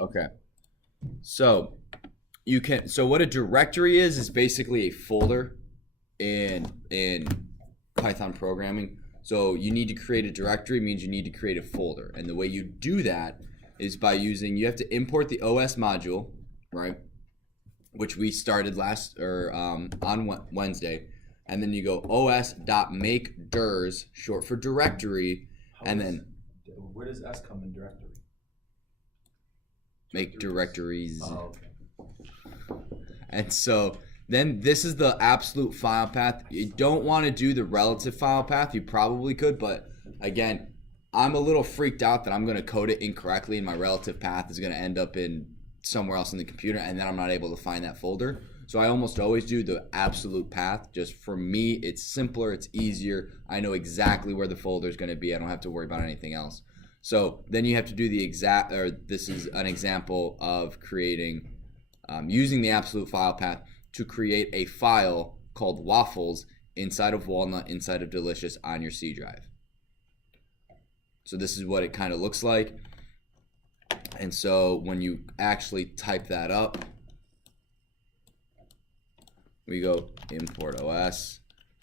Okay. So you can. So what a directory is basically a folder in Python programming. So you need to create a directory means you need to create a folder, and the way you do that is by using. You have to import the OS module, right? Which we started on Wednesday, and then you go os.makeDirs, short for directory, then where does S come in directory? Make directories. Oh, okay. And so then this is the absolute file path. You don't want to do the relative file path. You probably could, but again, I'm a little freaked out that I'm going to code it incorrectly and my relative path is going to end up in somewhere else in the computer, and then I'm not able to find that folder. So I almost always do the absolute path. Just for me, it's simpler, it's easier. I know exactly where the folder is going to be. I don't have to worry about anything else. So then you have to do the exact, or this is an example of creating, using the absolute file path to create a file called waffles inside of Walnut, inside of Delicious on your C drive. So this is what it kind of looks like. And so when you actually type that up, we go import os,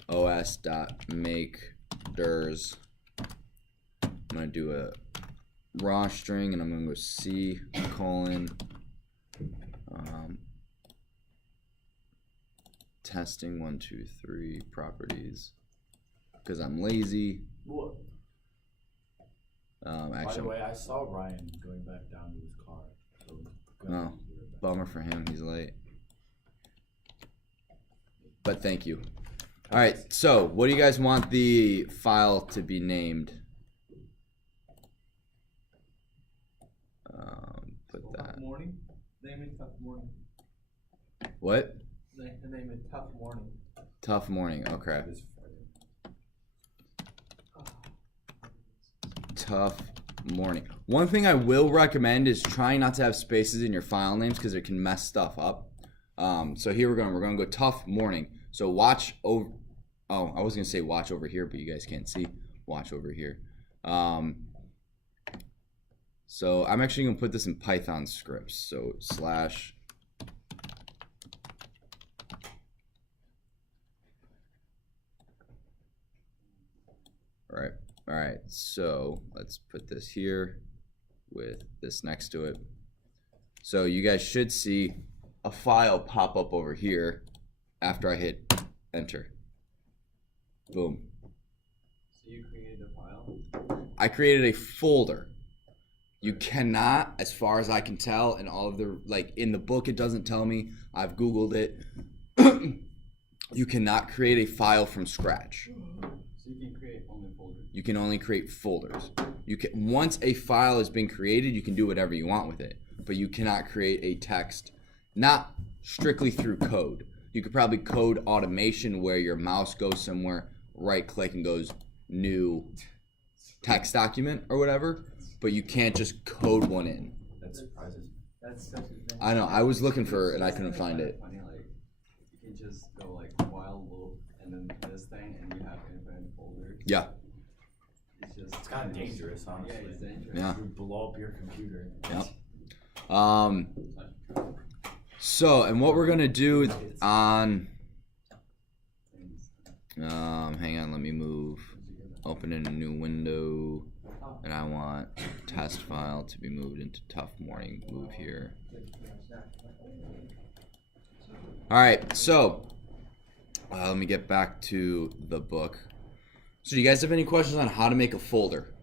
os.makeDirs. I'm going to do a raw string, and I'm going to go C colon testing 1 2 3 properties because I'm lazy. What? By the way, I saw Ryan going back down to his car. So oh, bummer for him. He's late. But thank you. All right. So, what do you guys want the file to be named? Put that. Morning. Name it Tough Morning. What? Name it Tough Morning. Tough Morning. Okay. Tough Morning. One thing I will recommend is trying not to have spaces in your file names because it can mess stuff up. So here we're going to go Tough Morning. So watch over. Oh, I was going to say watch over here, but you guys can't see. Watch over here. So I'm actually going to put this in Python scripts. So slash. All right, so let's put this here with this next to it. So you guys should see a file pop up over here after I hit enter. Boom. So you created a file? I created a folder. You cannot, as far as I can tell, in all of the, like in the book it doesn't tell me, I've Googled it. You cannot create a file from scratch. So you can create only folders? You can only create folders. You can, once a file has been created, you can do whatever you want with it, but you cannot create a text, not strictly through code. You could probably code automation where your mouse goes somewhere, right click and goes new text document or whatever, but you can't just code one in. That surprises me. That's such a thing. I know, I was looking for it and I couldn't find it. Funny, like, you can just go like while loop and then this thing and you have infinite folders. Yeah. It's kind of dangerous, honestly. Yeah, it's dangerous. Yeah. You would blow up your computer. Yep. So, and what we're gonna do on, hang on, let me move, open in a new window, and I want test file to be moved into Tough Morning, move here. All right, so, let me get back to the book. So do you guys have any questions on how to make a folder?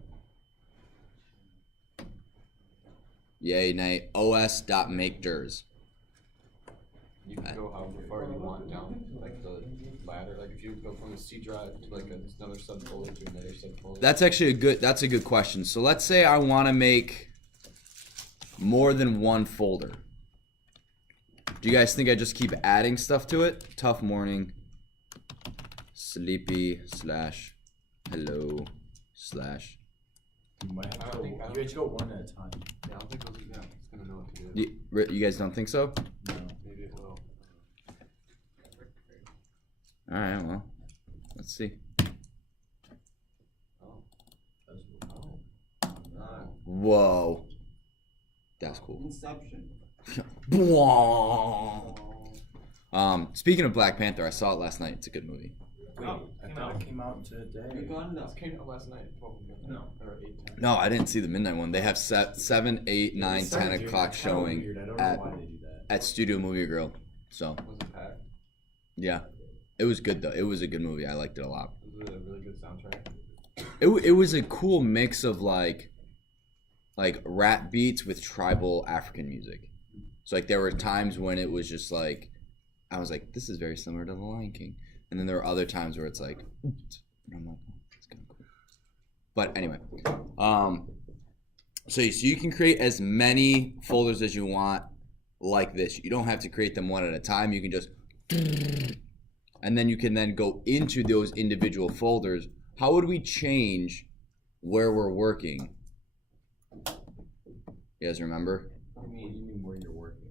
Yay, nay, os.makeDirs. You can go however far you want down, like the ladder. Like if you go from the C drive to like another subfolder to another subfolder. That's actually a good question. So let's say I want to make more than one folder. Do you guys think I just keep adding stuff to it? Tough Morning, sleepy slash hello slash. You might have to go, you have to go one at a time. Yeah, I don't think it's gonna know what to do. You guys don't think so? No. Maybe it will. All right, well, let's see. Whoa. That's cool. Inception. Speaking of Black Panther, I saw it last night. It's a good movie. Wait, I thought it came out today. This came out last night. 12 No. Or 8, 10. No, I didn't see the midnight one. They have 7, 8, 9, It's 10 weird. o'clock It's kinda showing weird. I don't know at why they do that. at Studio Movie Grill. So Was it packed? yeah, it was good though. It was a good movie. I liked it a lot. Was it a really good soundtrack? It was a cool mix of like rap beats with tribal African music. So like there were times when it was just like I was like, this is very similar to The Lion King, and then there were other times where it's like, and I'm like, oh, that's kind of cool. But anyway, so you can create as many folders as you want like this. You don't have to create them one at a time. You can just, and then you can then go into those individual folders. How would we change where we're working? You guys remember? What do you mean where you're working?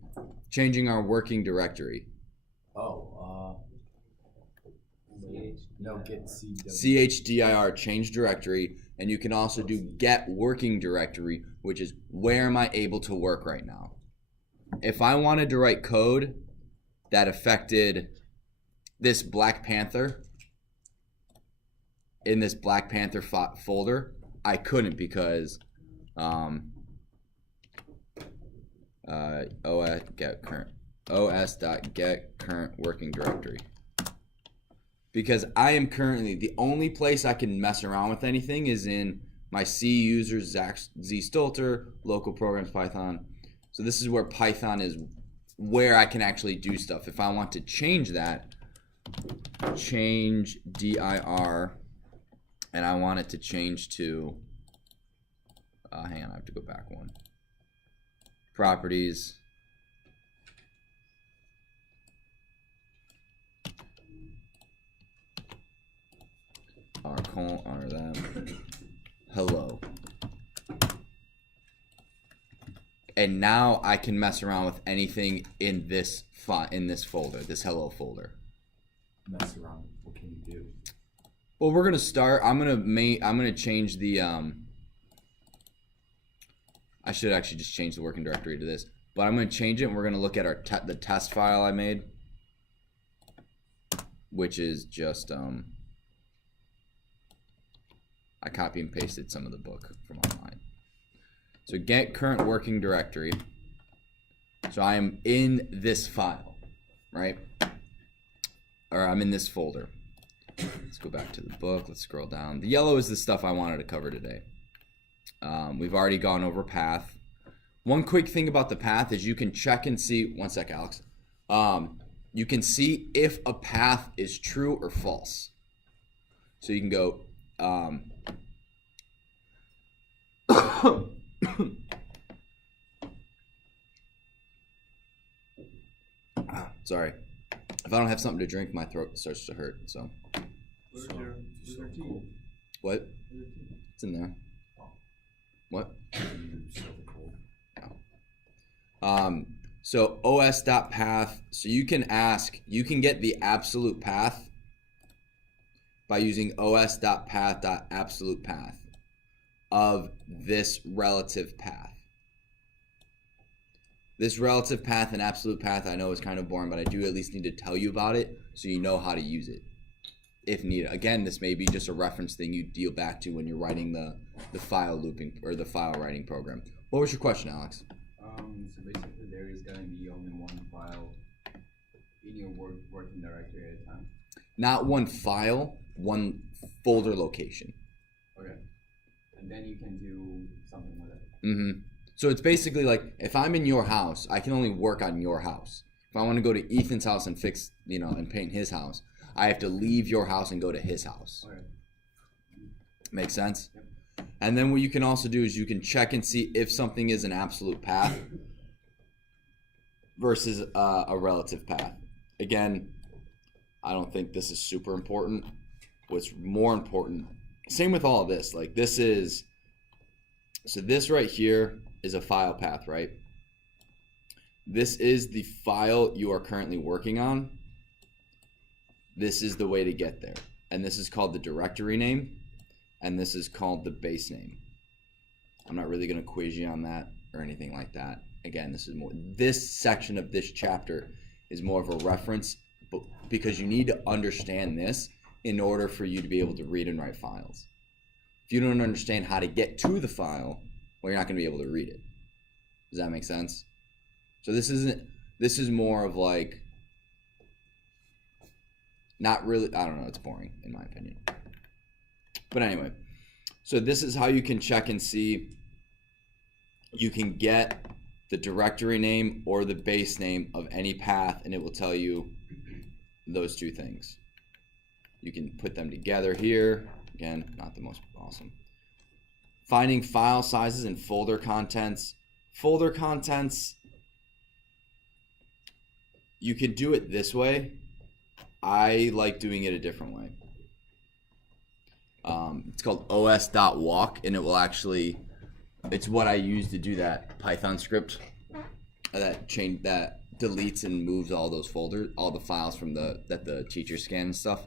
Changing our working directory. Oh, no, get CW. CHDIR, change directory, and you can also do get working directory, which is where am I able to work right now. If I wanted to write code that affected this Black Panther in this Black Panther folder, I couldn't because os.get current working directory. Because I am currently, the only place I can mess around with anything is in my C users, Z Stolter, local programs, Python. So this is where Python is where I can actually do stuff. If I want to change that, change dir, and I want it to change to, hang on, I have to go back one. Properties. R them. Hello. And now I can mess around with anything in this folder, this hello folder. Mess around. What can you do? Well, we're gonna start. I'm gonna change the I should actually just change the working directory to this, but I'm gonna change it. And we're gonna look at our the test file I made, which is just I copy and pasted some of the book from online. So get current working directory. So I am in this file, right? Or I'm in this folder. Let's go back to the book. Let's scroll down. The yellow is the stuff I wanted to cover today. We've already gone over path. One quick thing about the path is you can check and see. One sec, Alex. You can see if a path is true or false. So you can go. Sorry. If I don't have something to drink, my throat starts to hurt. So. What? It's in there. What? So os.path. So you can get the absolute path by using os.path.absolute path of this relative path. This relative path and absolute path I know is kind of boring, but I do at least need to tell you about it so you know how to use it if needed. Again, this may be just a reference thing you deal back to when you're writing the file looping or the file writing program. What was your question, Alex? So basically there is going to be only one file in your working directory at a time. Not one file, one folder location. Okay. And then you can do something with it. Mm-hmm. So it's basically like if I'm in your house, I can only work on your house. If I want to go to Ethan's house and fix, and paint his house, I have to leave your house and go to his house. Okay. Make sense? Yep. And then what you can also do is you can check and see if something is an absolute path versus a relative path. Again, I don't think this is super important. What's more important, same with all of this. Like this right here is a file path, right? This is the file you are currently working on. This is the way to get there. And this is called the directory name. And this is called the base name. I'm not really going to quiz you on that. or anything like that. Again, this section of this chapter is more of a reference, but because you need to understand this in order for you to be able to read and write files. If you don't understand how to get to the file, well, you're not going to be able to read it. Does that make sense? So this is more of like, not really, I don't know, it's boring in my opinion. But anyway, so this is how you can check and see. You can get the directory name or the base name of any path, and it will tell you those two things. You can put them together here. Again, not the most awesome. Finding file sizes and folder contents. Folder contents, you can do it this way. I like doing it a different way. It's called OS.walk, and it will actually, it's what I use to do that Python script that deletes and moves all those folders, all the files from that the teacher scanned and stuff.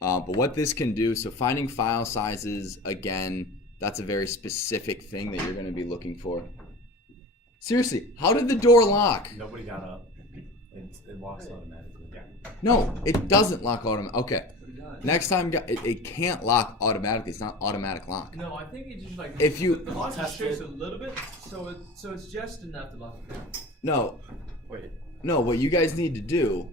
But what this can do, so finding file sizes, again, that's a very specific thing that you're going to be looking for. Seriously, how did the door lock? Nobody got up. It locks automatically. Yeah. No, it doesn't lock automatically. Okay. Next time, it can't lock automatically. It's not automatic lock. No, I think it just like If you the lock restricts a little bit, so it's just enough to lock it down. no, Wait. no, what you guys need to do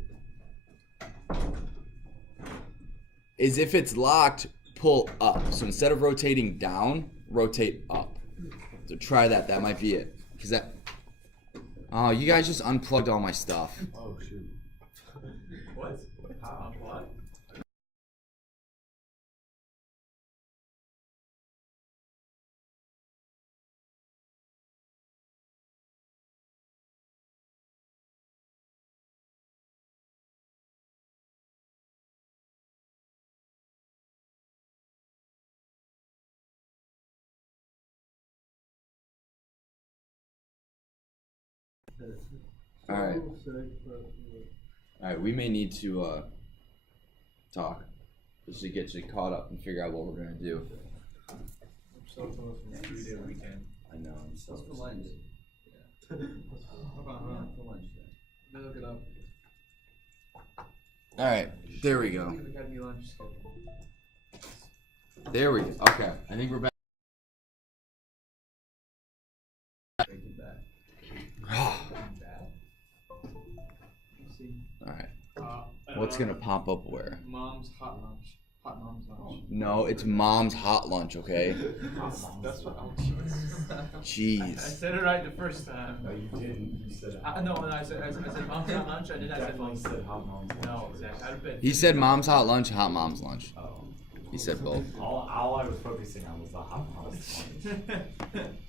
is if it's locked, pull up. So instead of rotating down, rotate up. So try that. That might be it. Cause that. Oh, you guys just unplugged all my stuff. Oh shoot. What? What? All right. All right. We may need to talk just to get you caught up and figure out what we're gonna do. I'm so close from a 3-day weekend. I know. I'm so. What's for lunch? Hold on. For lunch then. Let me look it up. All right. There we go. We got a new lunch schedule. There we go. Okay. I think we're back. Breaking bad. All right. Uh, What's gonna pop up where? Mom's hot lunch. Hot mom's lunch. No, it's mom's hot lunch. Okay. That's what I'm. I Jeez. said it right the first time. No, you didn't. You said. No, I said mom's hot lunch, and then I said Definitely mom's. said hot mom's. No, exactly. I'd bet. He said mom's hot lunch, hot mom's lunch. Oh. He said both. All I was focusing on was the hot mom's.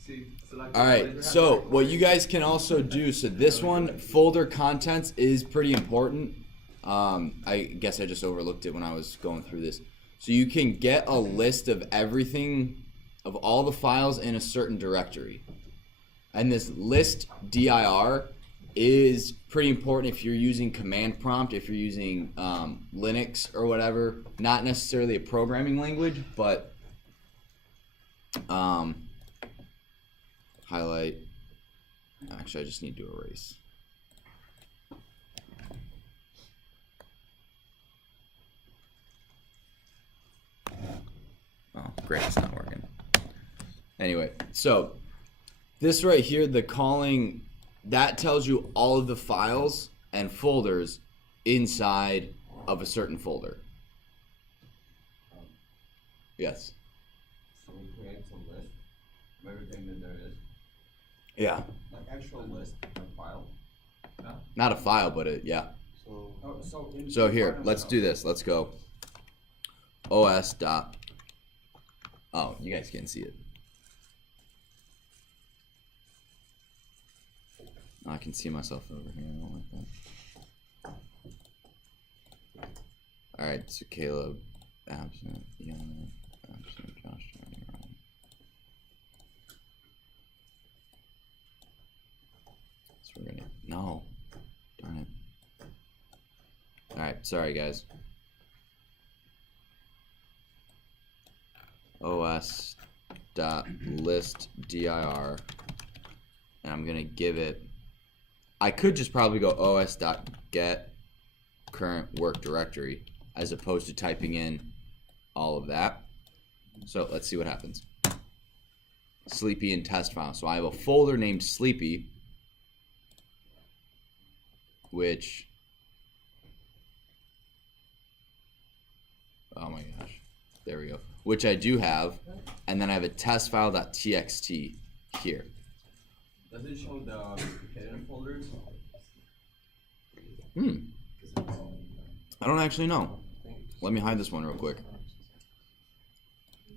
See, select All right, so what you guys can also do, so this one, folder contents, is pretty important. I guess I just overlooked it when I was going through this. So you can get a list of everything, of all the files in a certain directory. And this list dir is pretty important if you're using command prompt, if you're using Linux or whatever. Not necessarily a programming language, but highlight. Actually, I just need to erase. Oh, great, it's not working. Anyway, so this right here, the calling, that tells you all of the files and folders inside of a certain folder. Yes. So we create a list of everything that there is. Yeah. Like actual list of file. Not a file, but yeah. So So here, let's do this. Let's go. OS dot. Oh, you guys can't see it. I can see myself over here. I don't like that. All right, so Caleb, absent, Ian, absent, Josh, Johnny, Ryan. So we're gonna no, darn it. All right, sorry guys. OS dot list dir and I'm gonna give it. I could just probably go os.get current work directory as opposed to typing in all of that. So let's see what happens. Sleepy and test file. So I have a folder named Sleepy, which, oh my gosh, there we go. Which I do have, and then I have a test file.txt here. Does it show the hidden folders? I don't actually know. Let me hide this one real quick.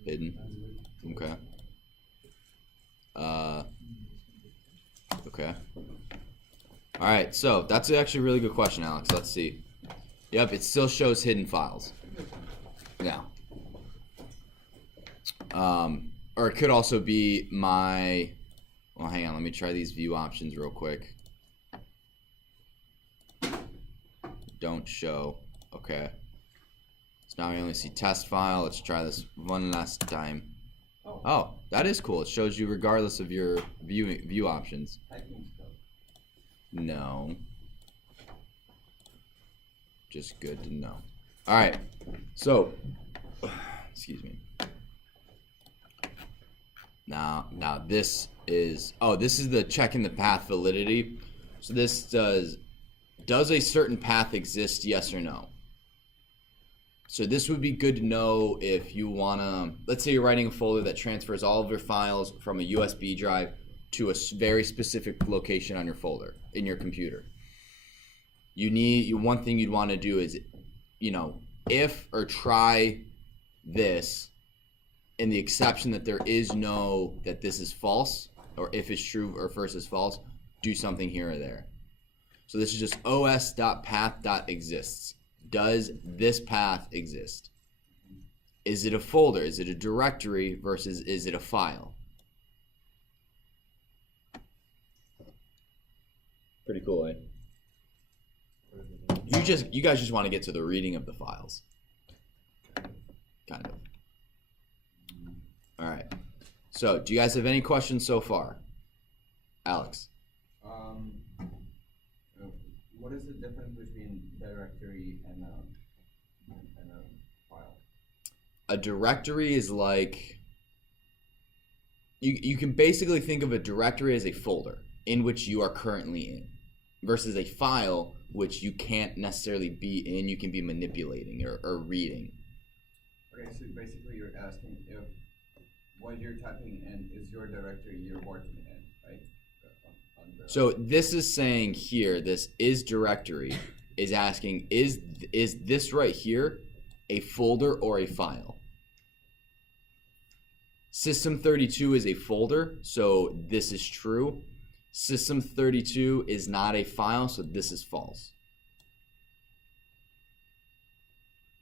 Hidden. Okay. Okay. Alright, so that's actually a really good question, Alex. Let's see. Yep, it still shows hidden files. Yeah. Or it could also be my... Well, hang on. Let me try these view options real quick. Don't show. Okay. So now I only see test file. Let's try this one last time. Oh, that is cool. It shows you regardless of your view options. No. Just good to know. All right. So, excuse me. Now this is, this is the checking the path validity. So this does a certain path exist, yes or no? So this would be good to know if you wanna, let's say you're writing a folder that transfers all of your files from a USB drive to a very specific location on your folder, in your computer. One thing you'd wanna do is, if or try this in the exception that there is no, that this is false, or if it's true or versus false, do something here or there. So this is just os.path.exists. Does this path exist? Is it a folder? Is it a directory versus is it a file? Pretty cool, eh? You guys just want to get to the reading of the files. Kind of. All right. So, do you guys have any questions so far? Alex. What is the difference between directory and a file? A directory is like, you can basically think of a directory as a folder in which you are currently in, versus a file which you can't necessarily be in, you can be manipulating or reading. Okay, so basically you're asking if what you're typing in is your directory you're working in, right? So this is saying here, this is directory is asking, is this right here a folder or a file? System32 is a folder, so this is true. System32 is not a file, so this is false.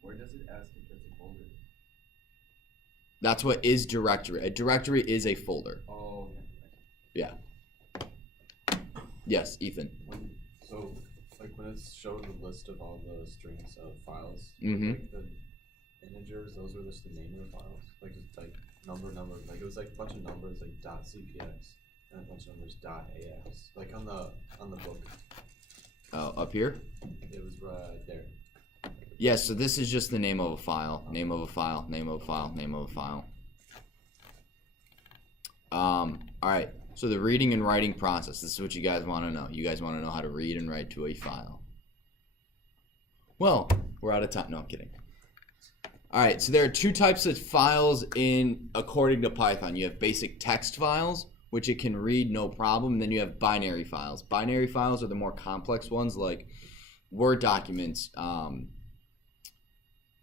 Where does it ask if it's a folder? That's what is directory. A directory is a folder. Oh, okay. Yeah. Yes, Ethan. So, like when it's showed the list of all the strings of files, Mm-hmm. like the integers, those were just the name of the files. Like just like number, like it was like a bunch of numbers like .cpx and a bunch of numbers .ax. Like on the book. Oh, up here? It was right there. Yes, so this is just the name of a file. Name of a file, name of a file, name of a file. Alright. So the reading and writing process, this is what you guys want to know. You guys want to know how to read and write to a file. Well, we're out of time. No, I'm kidding. Alright, so there are two types of files according to Python. You have basic text files, which it can read no problem, and then you have binary files. Binary files are the more complex ones, like Word documents,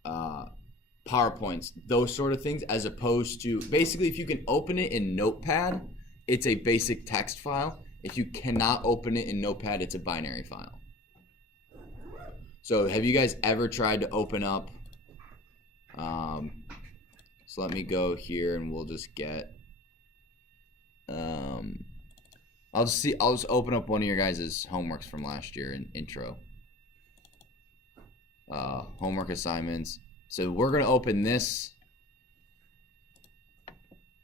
PowerPoints, those sort of things, as opposed to, basically if you can open it in Notepad, it's a basic text file. If you cannot open it in Notepad, it's a binary file. So have you guys ever tried to open up, so let me go here and we'll just get, I'll just open up one of your guys' homeworks from last year in intro. Homework assignments. So we're gonna open this,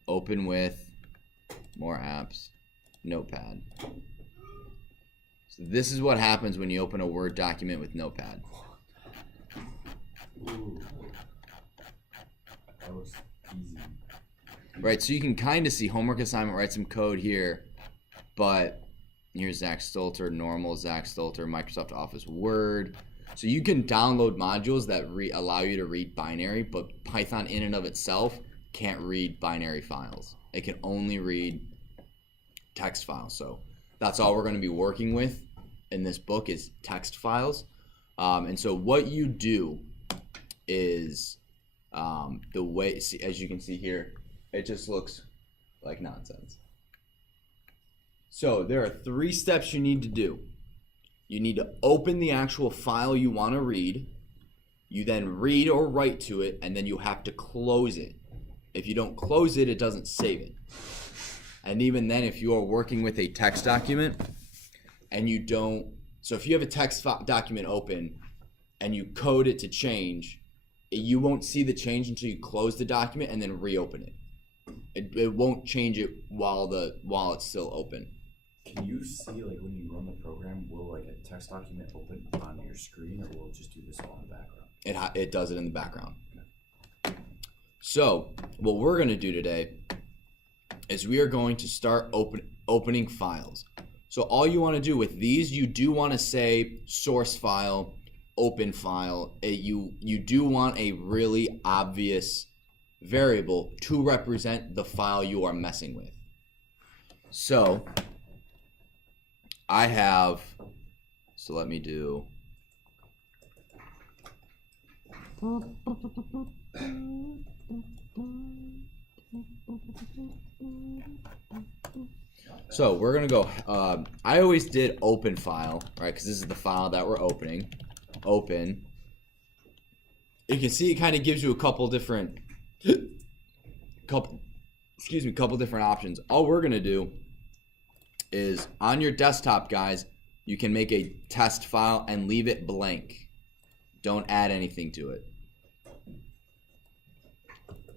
open with more apps. Notepad. So this is what happens when you open a Word document with Notepad. Ooh. That was easy. Right, so you can kind of see homework assignment, write some code here, but here's Zach Stolter, normal Zach Stolter, Microsoft Office Word. So you can download modules that allow you to read binary, but Python in and of itself can't read binary files. It can only read text files. So that's all we're going to be working with in this book is text files. And so what you do is the way, see, as you can see here, it just looks like nonsense. So there are 3 steps you need to do. You need to open the actual file you want to read. You then read or write to it, and then you have to close it. If you don't close it, it doesn't save it. And even then, if you are working with a text document and you don't, so if you have a text document open and you code it to change, you won't see the change until you close the document and then reopen it. It won't change it while it's still open. Can you see, like, when you run the program, will, like, a text document open on your screen, or will it just do this all in the background? It does it in the background. So what we're going to do today is we are going to start opening files. So all you want to do with these, you do want to say source file, open file. You do want a really obvious variable to represent the file you are messing with. So I have, so let me do, so we're gonna go, I always did open file, right, because this is the file that we're opening. Open. You can see it kind of gives you a couple different different options. All we're gonna do is on your desktop, guys, you can make a test file and leave it blank. Don't add anything to it.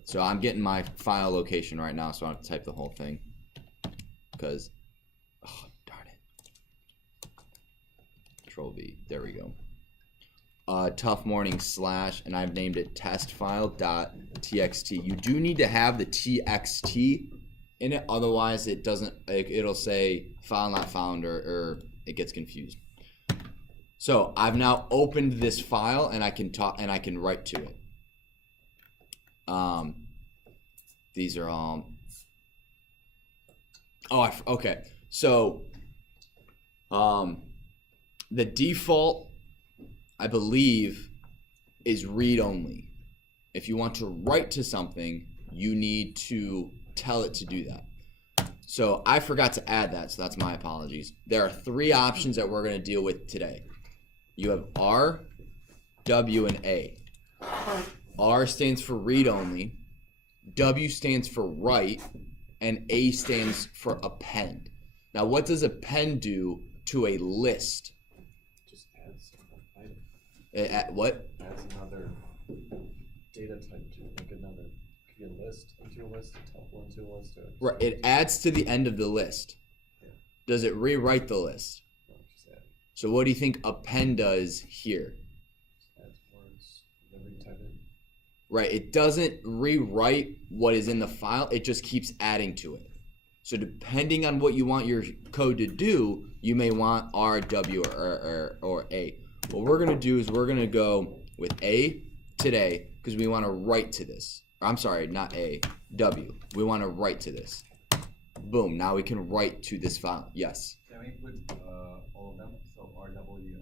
So I'm getting my file location right now, so I don't have to type the whole thing. Because, oh, darn it. Control V, there we go. Tough morning / and I've named it test file.txt. You do need to have the txt in it, otherwise it doesn't, it'll say file not found or it gets confused. So I've now opened this file and I can talk and I can write to it. These are all, okay. So the default, I believe, is read only. If you want to write to something, you need to tell it to do that. So I forgot to add that, so that's my apologies. There are 3 options that we're going to deal with today. You have R, W, and A. R stands for read only, W stands for write, and A stands for append. Now what does append do to a list? Just adds an item. What? Adds another data type to it, like another, could be a list into a list, a tuple into a list. Or Right, it adds to the end of the list. Yeah. Does it rewrite the list? No, just add. So what do you think append does here? Just adds words, whatever you type in. Right, it doesn't rewrite what is in the file, it just keeps adding to it. So depending on what you want your code to do, you may want R, W, or A. What we're going to do is we're going to go with A today because we want to write to this. I'm sorry, not A, W. We want to write to this. Boom, now we can write to this file. Yes. Can we put all of them? So R, W,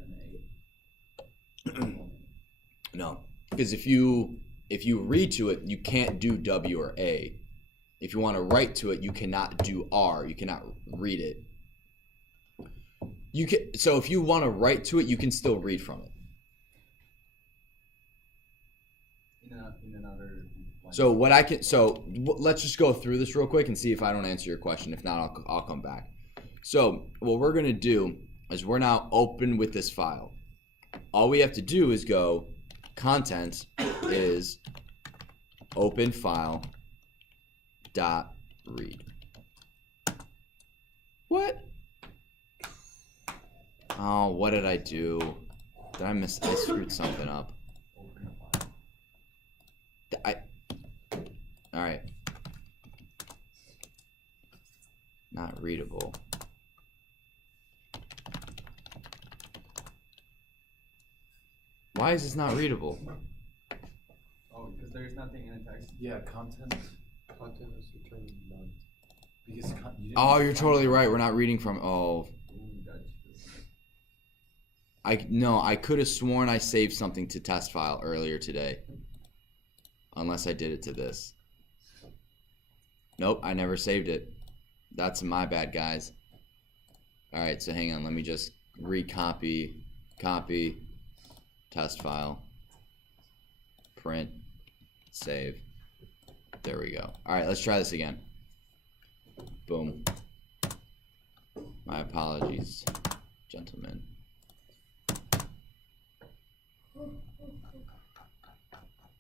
and A? No, because if you read to it, you can't do W or A. If you want to write to it, you cannot do R. You cannot read it. You can. So if you want to write to it, you can still read from it. In another line. So what I can. So let's just go through this real quick and see if I don't answer your question. If not, I'll come back. So what we're gonna do is we're now open with this file. All we have to do is go. Content is open file dot read. What? Oh, what did I do? Did I screwed something up. Open a file. Alright. Not readable. Why is this not readable? Oh, because there's nothing in the text. Yeah, content. Content is returned none. Because you didn't Oh, you're define totally it. right. We're not reading from. Oh, Ooh, gotcha. I could have sworn I saved something to test file earlier today. Unless I did it to this. Nope, I never saved it. That's my bad, guys. Alright, so hang on. Let me just recopy. Copy. Test file. Print. Save. There we go. Alright, let's try this again. Boom. My apologies, gentlemen.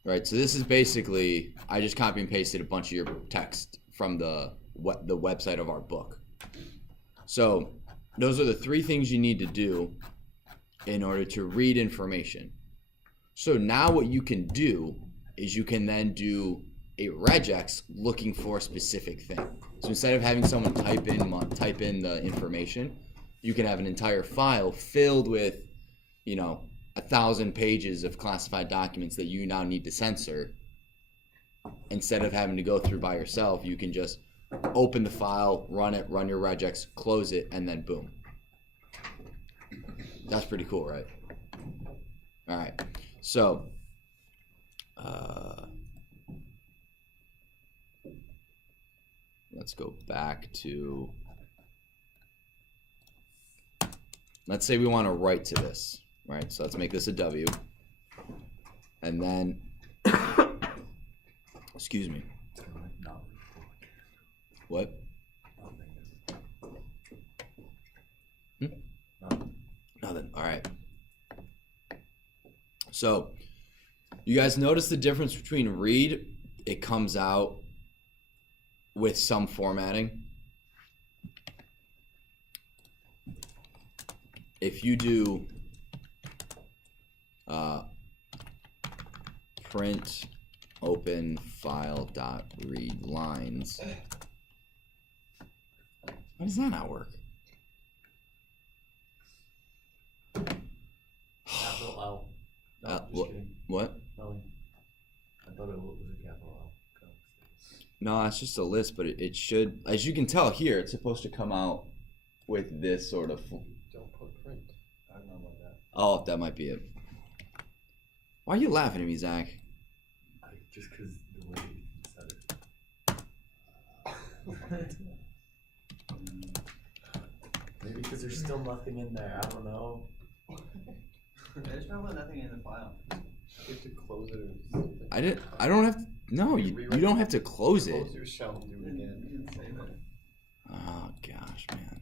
Right, so this is basically, I just copy and pasted a bunch of your text from the website of our book. So those are the 3 things you need to do in order to read information. So now what you can do is you can then do a regex looking for a specific thing. So instead of having someone type in the information, you can have an entire file filled with, 1,000 pages of classified documents that you now need to censor. Instead of having to go through by yourself, you can just open the file, run your regex, close it, and then boom. That's pretty cool, right? All right. So, let's go back to, let's say we want to write to this, right? So let's make this a W. And then, excuse me. What? Nothing. All right. So, you guys notice the difference between read, it comes out with some formatting. If you do print open file dot read lines, why does that not work? Capital L. No, just What? kidding. What? Nothing. I thought it was a capital L. No, that's just a list, but it should, as you can tell here, it's supposed to come out with this sort of. Don't put print. I don't know about that. Oh, that might be it. Why are you laughing at me, Zach? Just because the way you said it. Maybe because there's still nothing in there. I don't know. There's probably nothing in the file. You have to close it or something. I don't have to, no, you don't have to close it. Close your shell and do it You again. didn't save it. Oh, gosh, man.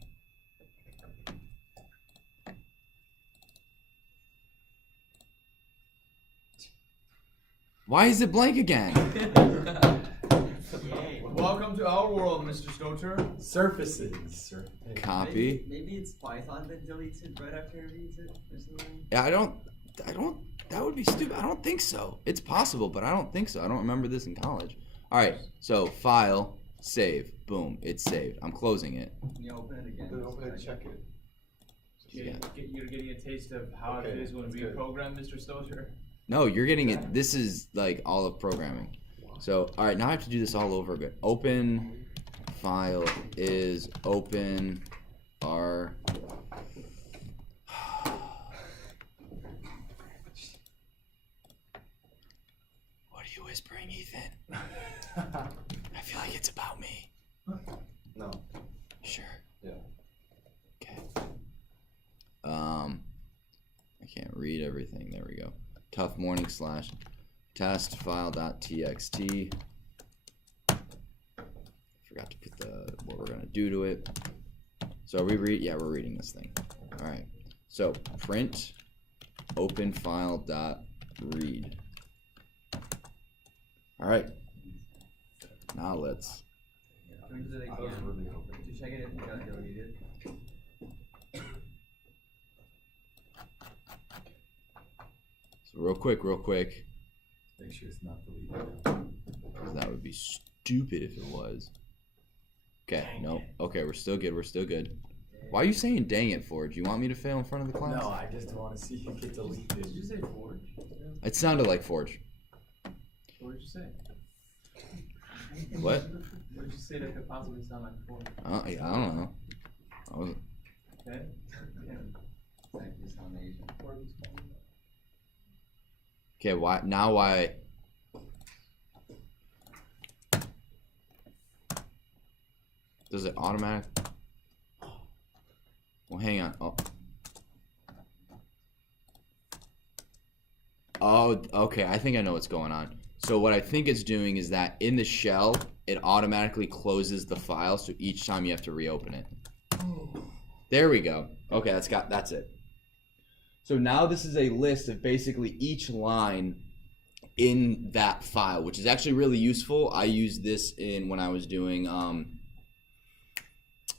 Why is it blank again? Yay. Welcome to our world, Mr. Stoter. Surfaces. Copy. Maybe it's Python that deletes it right after it reads it or something. Yeah, I don't, that would be stupid. I don't think so. It's possible, but I don't think so. I don't remember this in college. All right, so file, save, boom, it's saved. I'm closing it. Can you open it again? Then open it, check it. You're getting a taste of how it Okay, is when that's we good. program, Mr. Stoter. No, you're getting it. This is like all of programming. So, all right, now I have to do this all over again. Open file is open R. What are you whispering, Ethan? I feel like it's about me. No. Sure. Yeah. Okay. I can't read everything. There we go. Tough morning / test file.txt. Forgot to put what we're gonna do to it. So are we yeah, we're reading this thing. All right. So print open file.read. All right. Now let's. Can we just like, I was really hoping. to check it if it got deleted? So real quick. Make sure it's not deleted. 'Cause that would be stupid if it was. Okay, no. Okay, we're still good. Why are you saying dang it, Forge? You want me to fail in front of the class? No, I just want to see you get deleted. Did you say Forge? It sounded like Forge. What did you say? What? What did you say that could possibly sound like Forge? I don't know. Okay. Exactly, sound Asian. Okay, why? Does it automatic? Well, hang on. Oh, okay. I think I know what's going on. So what I think it's doing is that in the shell, it automatically closes the file, so each time you have to reopen it. There we go. Okay, that's it. So now this is a list of basically each line in that file, which is actually really useful. I used this when I was doing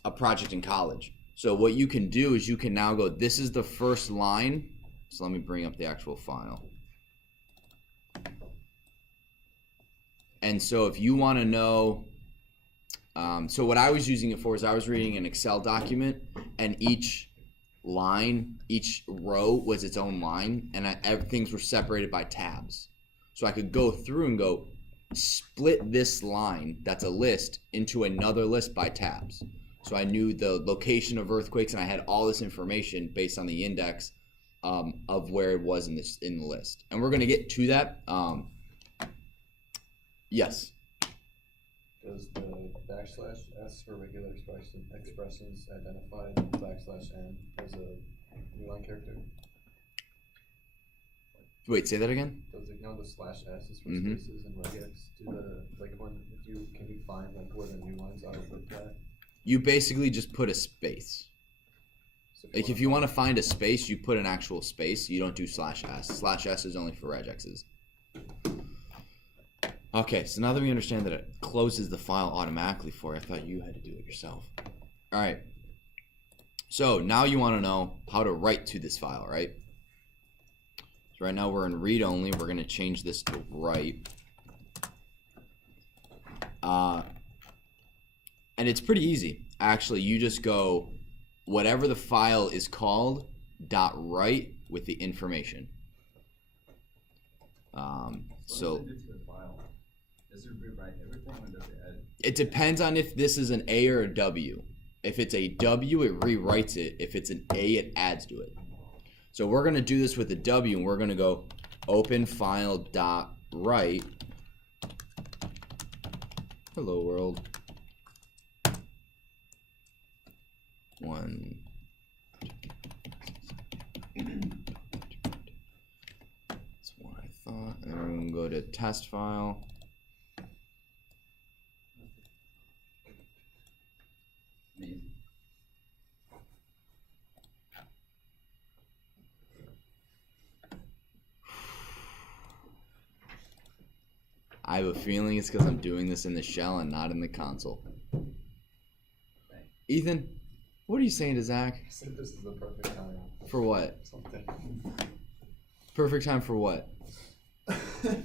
a project in college. So what you can do is you can now go, this is the first line. So let me bring up the actual file. And so if you want to know, so what I was using it for is I was reading an Excel document, and each line, each row was its own line, and things were separated by tabs. So I could go through and go, split this line, that's a list, into another list by tabs. So I knew the location of earthquakes, and I had all this information based on the index of where it was in the list. And we're going to get to that. Yes. Does the \s for regular expressions identify \n as a new line character? Wait, say that again? Does it know the /s is for Mhm. spaces and regex? Can you find where the new lines are with that? You basically just put a space. So Like if you want to find a space, you put an actual space. You don't do /s. /s is only for regexes. Okay, so now that we understand that it closes the file automatically for you, I thought you had to do it yourself. All right. So now you want to know how to write to this file, right? So right now we're in read only. We're going to change this to write. And it's pretty easy. Actually, you just go whatever the file is called .write with the information. So What does it do to the file? Does it rewrite everything or does it edit? it depends on if this is an A or a W. If it's a W, it rewrites it. If it's an A, it adds to it. So we're going to do this with a W, and we're going to go open file .write. Hello world. One. That's what I thought. And then we're going to go to test file. Amazing. I have a feeling it's because I'm doing this in the shell and not in the console. Ethan, what are you saying to Zach? I think this is the perfect time. For what? Something. Perfect time for what? Nothing.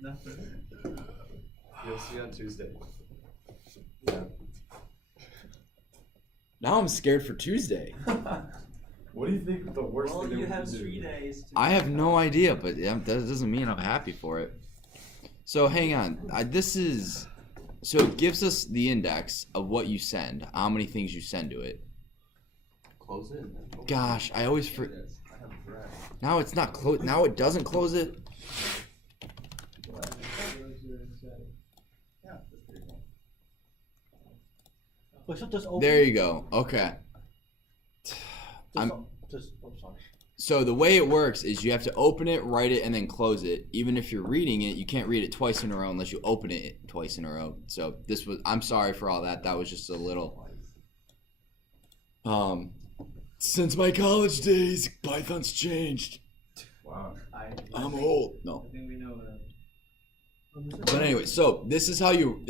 Nothing. You'll see on Tuesday. Yeah. Now I'm scared for Tuesday. What do you think the worst Well, thing you that we have can 3 do? days to I have no idea, but that doesn't mean I'm happy for it. So hang on. So it gives us the index of what you send, how many things you send to it. Close it. And then open Gosh, I always forget. Yes, I have a drag. Now it's not close. Now it doesn't close it. Yeah, that's pretty cool. Well, so just open. There you go. Okay. I'm- Sorry. So the way it works is you have to open it, write it, and then close it. Even if you're reading it, you can't read it twice in a row unless you open it twice in a row. So I'm sorry for all that. That was just a little. Since my college days, Python's changed. Wow. I'm old. No. I think we know that. But anyway, so this is how you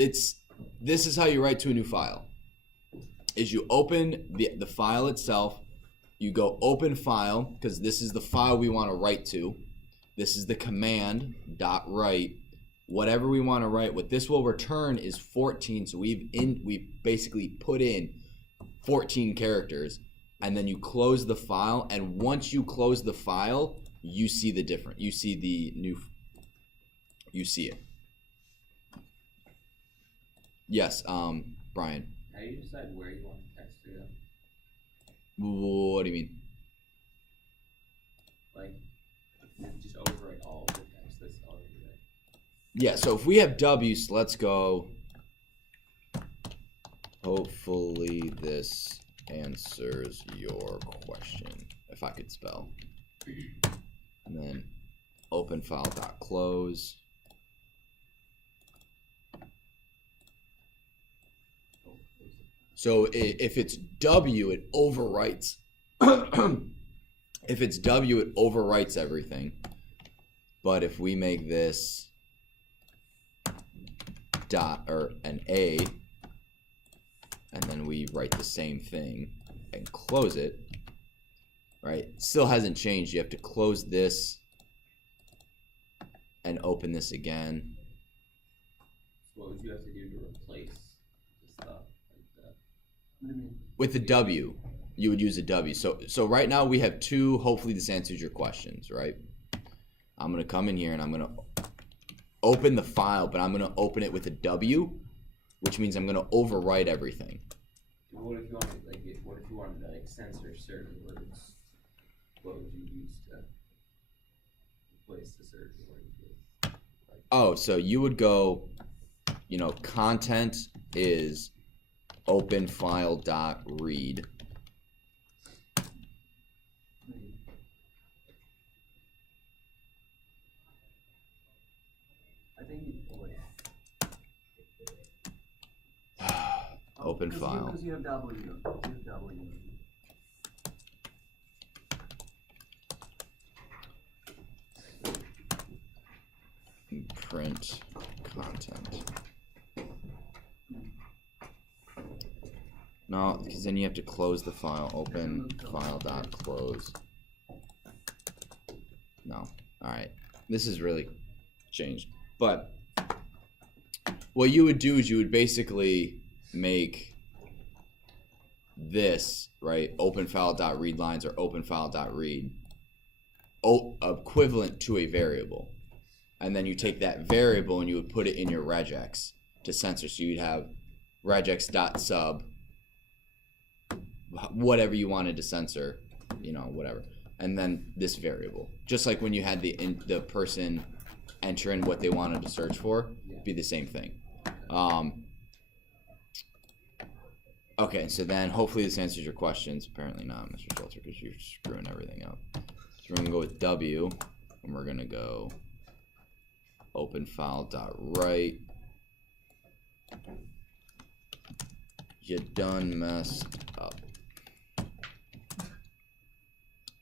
write to a new file. Is you open the file itself, You go open file, because this is the file we want to write to. This is the command dot write. Whatever we want to write, what this will return is 14. So we've basically put in 14 characters, and then you close the file. And once you close the file, you see the different. You see the new. You see it. Yes, Brian. How do you decide where you want the text to go? What do you mean? Like, just overwrite all of the text that's already there. Yeah, so if we have W's, let's go. Hopefully this answers your question. If I could spell. And then open file dot close. So if it's W, it overwrites. If it's W, it overwrites everything. But if we make this dot or an A, and then we write the same thing and close it, right? Still hasn't changed. You have to close this and open this again. What would you have to do to replace the stuff like that? What do you mean? With the W, you would use a W. So right now we have two. Hopefully this answers your questions, right? I'm gonna come in here and I'm gonna open the file, but I'm gonna open it with a W, which means I'm gonna overwrite everything. What if you wanted, what if you wanted to censor certain words? What would you use to replace the certain words with? Oh, so you would go, content is open file dot read. I think Open file. Because you have W. Print content. No, because then you have to close the file. Open file dot close. No. Alright. This is really changed. But what you would do is you would basically make this, right, open file dot read lines or open file dot read equivalent to a variable. And then you take that variable and you would put it in your regex to censor. So you'd have regex dot sub, whatever you wanted to censor, whatever. And then this variable, just like when you had the person enter in what they wanted to search for, be the same thing. Okay, so then hopefully this answers your questions. Apparently not, Mr. Schultzer, because you're screwing everything up. So we're gonna go with W, and we're gonna go open file dot write. You done messed up.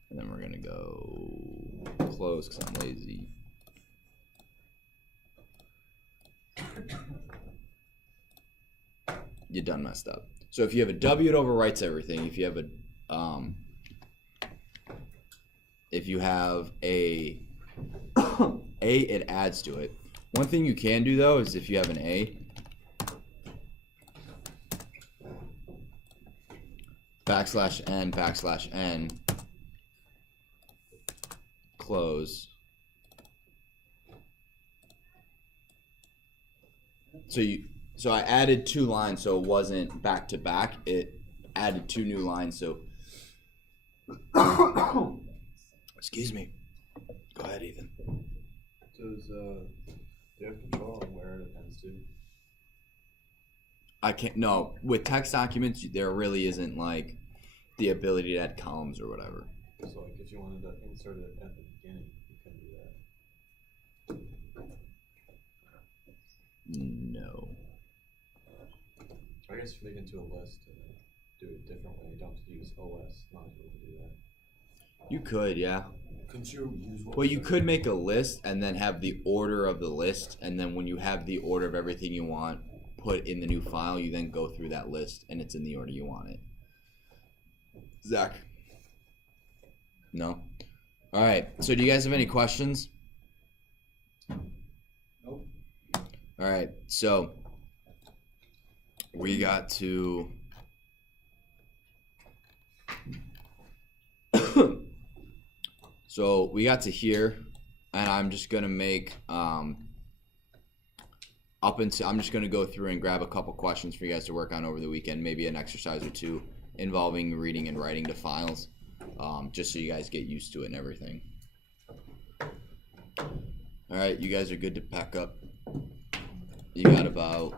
And then we're gonna go close because I'm lazy. You done messed up. So if you have a W, it overwrites everything. If you have a it adds to it. One thing you can do though is if you have an A, \n close. So I added 2 lines so it wasn't back to back. It added 2 new lines. So excuse me. Go ahead, Ethan. Does do you have control on where it appends to? I can't. No, with text documents, there really isn't like the ability to add columns or whatever. So like if you wanted to insert it at the beginning, you can do that. No. I guess if you make it into a list and do it a different way, you don't have to use OS module to do that. You could, yeah. Couldn't you use what? Well, you could make a list and then have the order of the list, and then when you have the order of everything you want put in the new file, you then go through that list and it's in the order you want it. Zach. No. All right. So do you guys have any questions? Nope. All right. So we got to. So we got to here, and I'm just gonna make I'm just gonna go through and grab a couple questions for you guys to work on over the weekend, maybe an exercise or two involving reading and writing to files, just so you guys get used to it and everything. All right, you guys are good to pack up. You got about